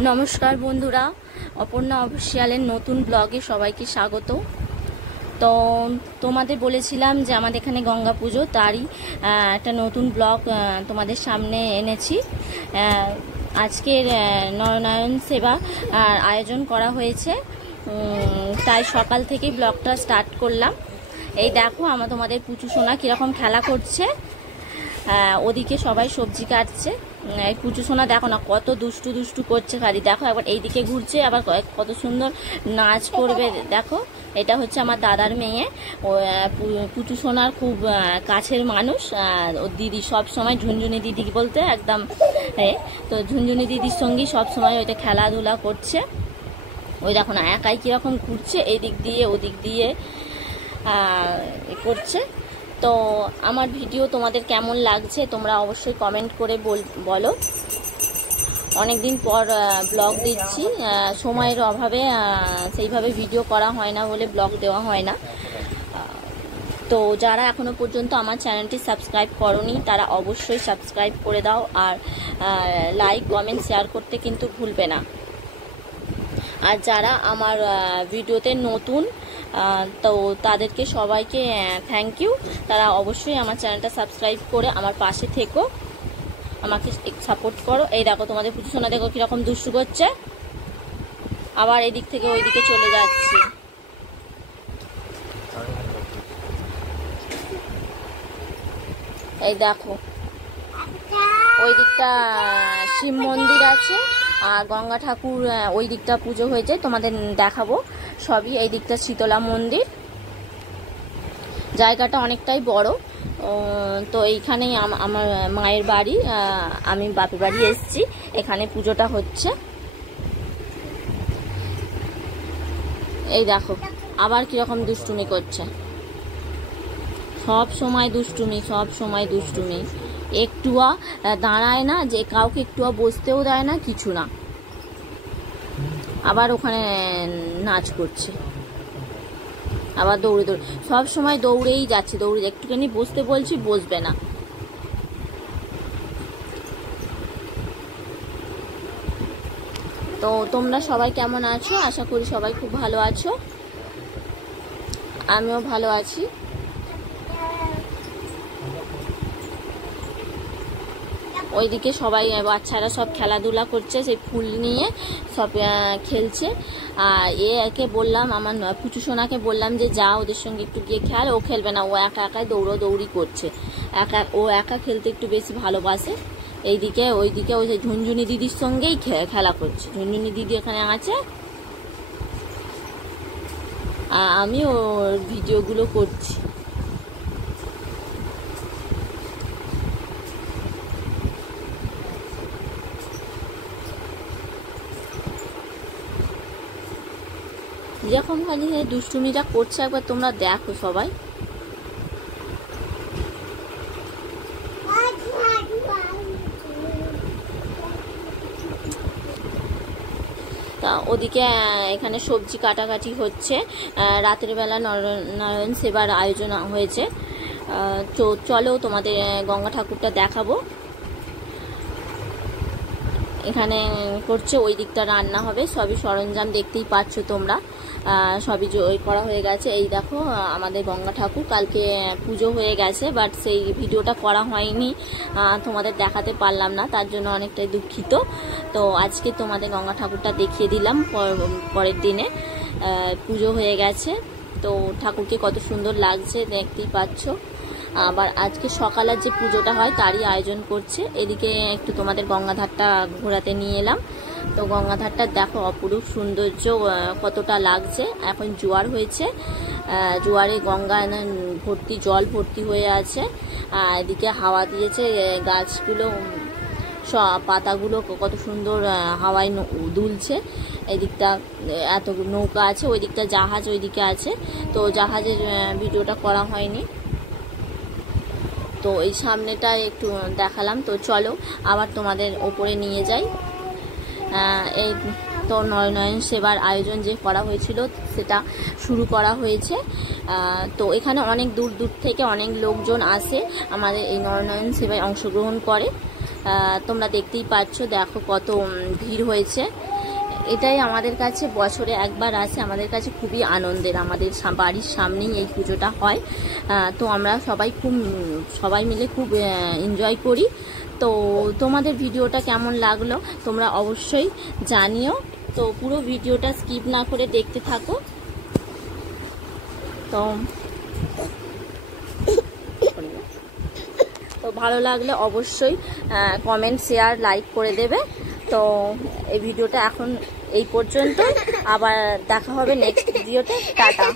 নমস্কার বন্ধুরা, অপর্ণা অফিসিয়ালের নতুন ব্লগে সবাইকে স্বাগত। তো তোমাদের বলেছিলাম যে আমাদের এখানে গঙ্গা পুজো, তারই একটা নতুন ব্লগ তোমাদের সামনে এনেছি। আজকের নরনারায়ণ সেবা আয়োজন করা হয়েছে, তাই সকাল থেকেই ব্লগটা স্টার্ট করলাম। এই দেখো তোমাদের পুচু সোনা কীরকম খেলা করছে, ওদিকে সবাই সবজি কাটছে। এই পুচু সোনা দেখো না কত দুষ্টু দুষ্টু করছে, খালি দেখো একবার এইদিকে ঘুরছে, আবার কত সুন্দর নাচ করবে। দেখো এটা হচ্ছে আমার দাদার মেয়ে, ও পুচু সোনার খুব কাছের মানুষ। ওর দিদি সব সময় ঝুনঝুনি দিদি বলতে একদম, তো ঝুনঝুনি দিদির সঙ্গেই সব সময় ওইটা খেলাধুলা করছে। ওই দেখো না একাই কীরকম ঘুরছে, এদিক দিয়ে ওদিক দিয়ে করছে। তো আমার ভিডিও তোমাদের কেমন লাগছে তোমরা অবশ্যই কমেন্ট করে বলো। অনেকদিন পর ব্লগ দিচ্ছি, সময়ের অভাবে সেইভাবে ভিডিও করা হয় না বলে ব্লগ দেওয়া হয় না। তো যারা এখনো পর্যন্ত আমার চ্যানেলটি সাবস্ক্রাইব করোনি তারা অবশ্যই সাবস্ক্রাইব করে দাও, আর লাইক কমেন্ট শেয়ার করতে কিন্তু ভুলবে না। আর যারা আমার ভিডিওতে নতুন, তো তাদেরকে সবাইকে থ্যাংক ইউ। তারা অবশ্যই আমার চ্যানেলটা সাবস্ক্রাইব করে আমার পাশে থেকো, আমাকে সাপোর্ট করো। এই দেখো তোমাদের পুজো সোনা দেখো কীরকম দুষ্টু করছে, আবার এদিক থেকে ওই দিকে চলে যাচ্ছে। এই দেখো ওই দিকটা শিব মন্দির আছে, আর গঙ্গা ঠাকুর ওই দিকটা পুজো হয়েছে, তোমাদের দেখাবো সবই। এই দিকটা শীতলা মন্দির, জায়গাটা অনেকটাই বড়। তো এইখানেই আমার মায়ের বাড়ি, আমি বাপের বাড়ি এসেছি, এখানে পুজোটা হচ্ছে। এই দেখো আবার কিরকম দুষ্টুমি করছে, সব সময় দুষ্টুমি, সব সময় দুষ্টুমি, একটুয়া দাঁড়ায় না, যে কাউকে একটুয়া বসতেও দেয় না, কিছু না। আবার ওখানে নাচ করছে, আবার দৌড়ে দৌড়ে, সব সময় দৌড়েই যাচ্ছে, দৌড়ে একটুখানি বসতে বলছি বসবে না। তো তোমরা সবাই কেমন আছো? আশা করি সবাই খুব ভালো আছো, আমিও ভালো আছি। ওইদিকে সবাই বাচ্চারা সব খেলাধুলা করছে, সেই ফুল নিয়ে সব খেলছে। আর একে বললাম, আমার পুচু সোনাকে বললাম যে যা ওদের সঙ্গে একটু গিয়ে খেল, ও খেলবে না, ও একা একাই দৌড়ি করছে। ও একা খেলতে একটু বেশি ভালোবাসে। এইদিকে ওইদিকে ওই যে ঝুনঝুনি দিদির সঙ্গেই খেলা করছে, ঝুনঝুনি দিদি এখানে আছে, আমি ওর ভিডিওগুলো করছি। যেরকম খালি দুষ্টুমিটা করছে একবার তোমরা দেখো সবাই। তা ওদিকে এখানে সবজি কাটাকাটি হচ্ছে, রাতের বেলা নরনারায়ণ সেবার আয়োজন হয়েছে। তো চলো তোমাদের গঙ্গা ঠাকুরটা দেখাবো। এখানে করছে, ওই দিকটা রান্না হবে, সবই সরঞ্জাম দেখতেই পাচ্ছ তোমরা, সবই করা হয়ে গেছে। এই দেখো আমাদের গঙ্গা ঠাকুর, কালকে পুজো হয়ে গেছে, বাট সেই ভিডিওটা করা হয়নি, তোমাদের দেখাতে পারলাম না, তার জন্য অনেকটাই দুঃখিত। তো আজকে তোমাদের গঙ্গা ঠাকুরটা দেখিয়ে দিলাম। পরের দিনে পুজো হয়ে গেছে, তো ঠাকুরকে কত সুন্দর লাগছে দেখতেই পাচ্ছ। আবার আজকে সকালের যে পুজোটা হয় তারই আয়োজন করছে। এদিকে একটু তোমাদের গঙ্গাধারটা ঘোরাতে নিয়ে এলাম। তো গঙ্গাধারটা দেখো অপরূপ সৌন্দর্য কতটা লাগছে। এখন জোয়ার হয়েছে, জোয়ারে গঙ্গা ভর্তি, জল ভর্তি হয়ে আছে। এদিকে হাওয়া দিয়েছে, গাছগুলো পাতাগুলো কত সুন্দর হাওয়ায় দুলছে। এদিকটা এত নৌকা আছে, ওই দিকটা জাহাজ ওইদিকে আছে, তো জাহাজের ভিডিওটা করা হয়নি। তো এই সামনেটা একটু দেখালাম। তো চলো আবার তোমাদের ওপরে নিয়ে যাই। এই তো নরনারায়ণ সেবার আয়োজন যে করা হয়েছিল সেটা শুরু করা হয়েছে। তো এখানে অনেক দূর দূর থেকে অনেক লোকজন আসে, আমাদের এই নরনারায়ণ সেবায় অংশগ্রহণ করে। তোমরা দেখতেই পাচ্ছ, দেখো কত ভিড় হয়েছে। এটাই আমাদের কাছে বছরে একবার আসে, আমাদের কাছে খুবই আনন্দের। আমাদের বাড়ির সামনেই এই পুজোটা হয়, তো আমরা সবাই মিলে খুব এনজয় করি। তো তোমাদের ভিডিওটা কেমন লাগলো তোমরা অবশ্যই জানিও। তো পুরো ভিডিওটা স্কিপ না করে দেখতে থাকো। তো ভালো লাগলে অবশ্যই কমেন্ট, শেয়ার, লাইক করে দেবে। তো এই ভিডিওটা এখন এই পর্যন্ত, আবার দেখা হবে নেক্সট ভিডিওতে। টাটা।